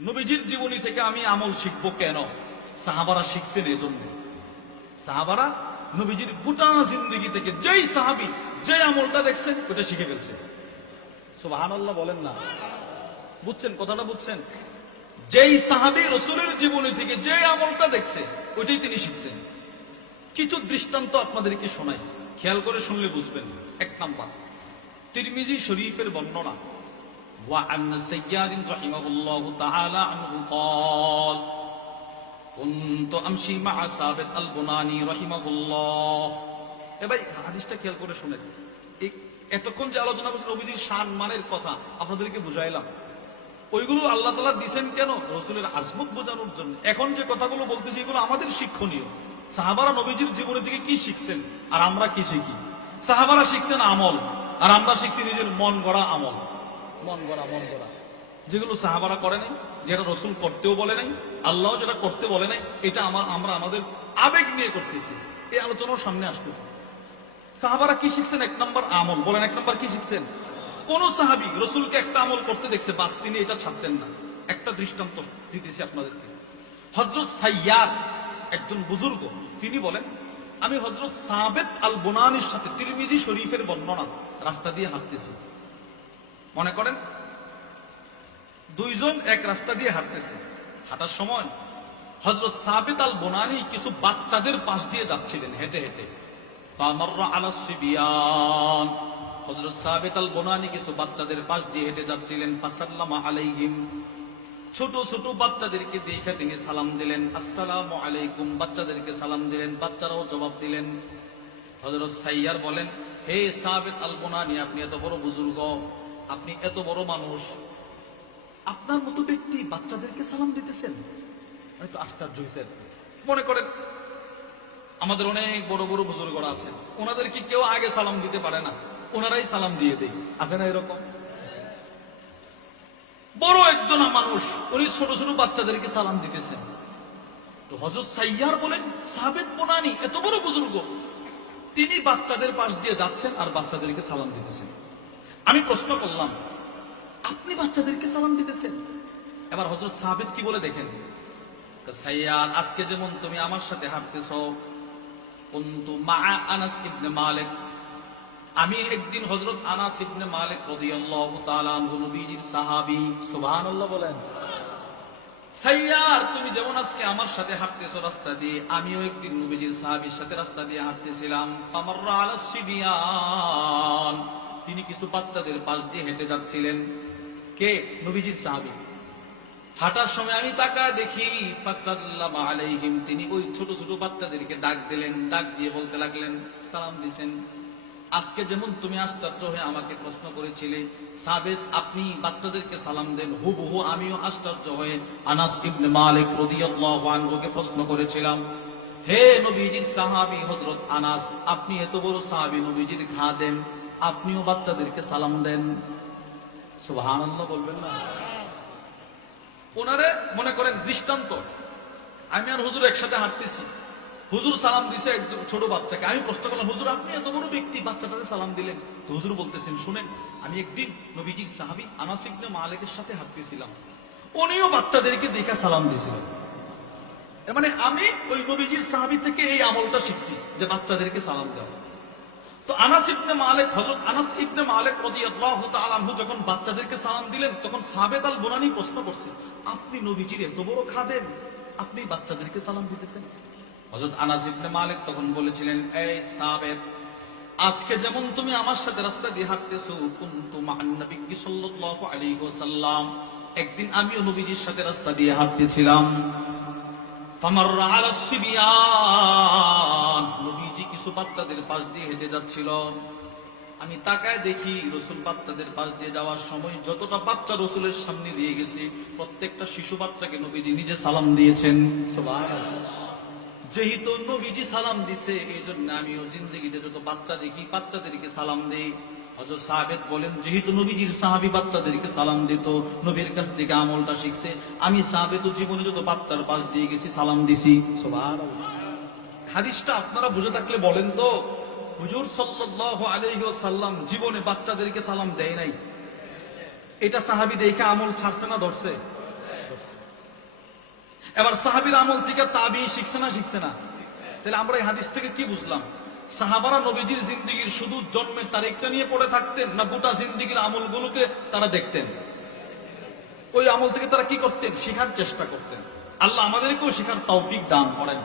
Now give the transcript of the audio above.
নবীজির জীবনী থেকে আমি আমল শিখব কেন? সাহাবারা শিখছেন এজন্য। সাহাবারা নবীজির গোটা জিন্দগি থেকে যেই সাহাবি যে আমলটা দেখছেন ওটা শিখে ফেলছে। বলেন না। বুঝছেন কথাটা বুঝছেন? যেই সাহাবি রসুলের জীবনী থেকে যে আমলটা দেখছে, ওইটাই তিনি শিখছেন। কিছু দৃষ্টান্ত আপনাদেরকে শোনাই। খেয়াল করে শুনলে বুঝবেন। এক নাম্বার, তিরমিজি শরীফের বর্ণনা। وعن سياد رحمه الله تعالى عنه قال كنت امشي مع ثابت البناني رحمه الله এ ভাই হাদিসটা খেয়াল করে শুনেন এই এতক্ষণ যে আলোচনা করছিল নবীজির শান মানের কথা আপনাদেরকে বুঝাইলাম ওইগুলো আল্লাহ তালা দিছেন কেন রসুলের আজমত বোঝানোর জন্য এখন যে কথাগুলো বলতেছি এগুলো আমাদের শিক্ষণীয় সাহাবারা নবীজির জীবনের থেকে কি শিখছেন আর আমরা কি শিখি সাহাবারা শিখছেন আমল আর আমরা শিখছি নিজের মন গড়া আমল মন গড়া মন গড়া। যেগুলো সাহাবারা করে নাই, যেটা রসুল করতেও বলে নাই, আল্লাহ যেটা করতে বলে নাই, এটা আমার আমরা আমাদের আবেগ নিয়ে করতেছি। এই আলোচনার সামনে আসতেছে। সাহাবারা কি শিখছেন? এক নম্বর আমল। বলেন, এক নম্বর কি শিখছেন? কোন সাহাবি রসুলকে একটা আমল করতে দেখছে, বাস তিনি এটা ছাড়তেন না। একটা দৃষ্টান্ত দিতেছি আপনাদেরকে। হজরত সাইয়াদ একজন বুজুর্গ, তিনি বলেন, আমি হজরত সাবেদ আল বোনানির সাথে তিরমিজি শরীফের বর্ণনা রাস্তা দিয়ে হাঁটতেছি। মনে করেন? দুইজন এক রাস্তা দিয়ে হাঁটতেছে। হাঁটার সময় হজরত সাবেদ আল বোনানি কিছু বাচ্চাদের পাশ দিয়ে যাচ্ছিলেন হেঁটে হেঁটে। হযরত সাবিত আল বোনানি কিছু বাচ্চাদের পাশ দিয়ে হেঁটে যাচ্ছিলেন। আলাইহিম। ছোট ছোট বাচ্চাদেরকে দেখে তিনি সালাম দিলেন। আসসালামু আলাইকুম। বাচ্চাদেরকে সালাম দিলেন। বাচ্চারাও জবাব দিলেন। হজরত সাইয়ার বলেন, হে সাবিত আল বোনানি আপনি এত বড় বুজুর্গ। আপনি এত বড় মানুষ। আপনার মতো ব্যক্তি বাচ্চাদেরকে সালাম দিতেছেন? হয়তো আশ্চর্য হয়েছেন মনে করেন, আমাদের অনেক বড় বড় বুজুর্গরা আছেন। ওনাদেরকে কেউ আগে সালাম দিতে পারে না। ওনারাই সালাম দিয়ে দেয়। আছে না এরকম? বড় একজন মানুষ, উনি ছোট ছোট বাচ্চাদেরকে সালাম দিতেছেন। তো হজরত সাইয়ার বলেন সাবেদ বোনানি এত বড় বুজুর্গ। তিনি বাচ্চাদের পাশ দিয়ে যাচ্ছেন আর বাচ্চাদেরকে সালাম দিতেছেন। আমি প্রশ্ন করলাম, আপনি বাচ্চাদেরকে সালাম দিতেছেন? এবার হজরত সাবেদ কি বলে দেখেন? সাইয়াদ, আজকে যেমন তুমি আমার সাথে হাঁটতেছ, কুনতু মা আনাস ইবনে মালিক। আমি একদিন হজরত আনাস ইবনে মালিক রাদিয়াল্লাহু তাআলা নবীজির সাহাবী, সুবহানাল্লাহ বলেন। সাইয়ার তুমি যেমন আজকে আমার সাথে হাঁটতেছো রাস্তা দিয়ে, আমিও একদিন নবীজির সাহাবীর সাথে রাস্তা দিয়ে হাঁটতেছিলাম। আলা সিবিয়ান। তিনি কিছু বাচ্চাদের পাশ দিয়ে হেঁটে যাচ্ছিলেন। কে? নবীজির সাহাবী। হাঁটার সময় আমি তাকায় দেখি আলাইহিম, তিনি ওই ছোট ছোট বাচ্চাদেরকে ডাক দিলেন, ডাক দিয়ে বলতে লাগলেন, সালাম দিছেন। আজকে যেমন তুমি আশ্চর্য হয়ে আমাকে প্রশ্ন করেছিলে, সাবেদ, আপনি বাচ্চাদেরকে সালাম দেন, হুবহু আমিও আশ্চর্য হয়ে আনাস ইবনে মালিক রাদিয়াল্লাহু প্রশ্ন করেছিলাম, হে নবীজির সাহাবী হযরত আনাস, আপনি এত বড় সাহাবী নবীজির ঘা দেন। আপনিও বাচ্চাদেরকে সালাম দেন। সুবহানাল্লাহ বলবেন না? ওনারে মনে করেন দৃষ্টান্ত। আমি আর হুজুর একসাথে হাঁটতেছি। হুজুর সালাম দিছে একদম ছোট বাচ্চাকে। আমি প্রশ্ন করলাম, হুজুর, আপনি এত বড় ব্যক্তি বাচ্চাটাকে সালাম দিলেন? তো হুজুর বলতেছেন, শুনেন, আমি একদিন নবীজির সাহাবি আনাস ইবনে মালিকের সাথে হাঁটতেছিলাম। উনিও বাচ্চাদেরকে দেখে সালাম দিয়েছিলেন। মানে আমি ওই নবীজির সাহাবি থেকে এই আমলটা শিখছি, যে বাচ্চাদেরকে সালাম দেওয়া। তো আনাস ইবনে মালিক, হযরত আনাস ইবনে মালিক রাদিয়াল্লাহু তাআলা আনহু যখন বাচ্চাদেরকে সালাম দিলেন, তখন সাবেত আল বুনানি প্রশ্ন করছে আপনি নবীজির এত বড় খাদেম, আপনি বাচ্চাদেরকে সালাম দিতেছেন? হযরত আনাস ইবনে মালিক তখন বলেছিলেন, এই সাবেত আজকে যেমন তুমি আমার সাথে রাস্তা দিয়ে হাঁটতেছো, কুনতু মা'আন নবী সাল্লাল্লাহু আলাইহি ওয়াসাল্লাম, একদিন আমিও নবীজির সাথে রাস্তা দিয়ে হাঁটতেছিলাম। ফামাররা আলা সিবিয়ান কিছু বাচ্চাদের পাশ দিয়ে হেঁটে যাচ্ছিল। আমি তাকায় দেখি রসুল বাচ্চাদের পাশ দিয়ে যাওয়ার সময় যতটা বাচ্চা রসুলের সামনে দিয়ে গেছে, প্রত্যেকটা শিশু বাচ্চাকে নবীজি নিজে সালাম দিয়েছেন। যেহেতু নবীজি সালাম দিছে এই জন্য আমিও জিন্দগিতে যত বাচ্চা দেখি, বাচ্চাদেরকে সালাম দিই। হজরত সাহাবেদ বলেন, যেহেতু নবীজির সাহাবি বাচ্চাদেরকে সালাম দিত, নবীর কাছ থেকে আমলটা শিখছে, আমি সাহাবেদ জীবনে যত বাচ্চার পাশ দিয়ে গেছি, সালাম দিছি। সুবহানাল্লাহ। হাদিসটা আপনারা বুঝে থাকলে বলেন তো, হুজুর সাল্লাল্লাহু আলাইহি ওয়াসাল্লাম জীবনে বাচ্চাদেরকে সালাম দেয় নাই। এটা সাহাবি দেখে আমল ছাড়ছে না, ধরছে? এবার সাহাবির আমল থেকে তাবি শিখছে না শিখছে না? তাহলে আমরা এই হাদিস থেকে কি বুঝলাম? সাহাবারা নবীজির জিন্দিগির শুধু জন্মের তারিখটা নিয়ে পড়ে থাকতেন না গোটা জিন্দিগির আমলগুলোকে তারা দেখতেন? ওই আমল থেকে তারা কি করতেন? শেখার চেষ্টা করতেন। আল্লাহ আমাদেরকেও শেখার তৌফিক দান করেন।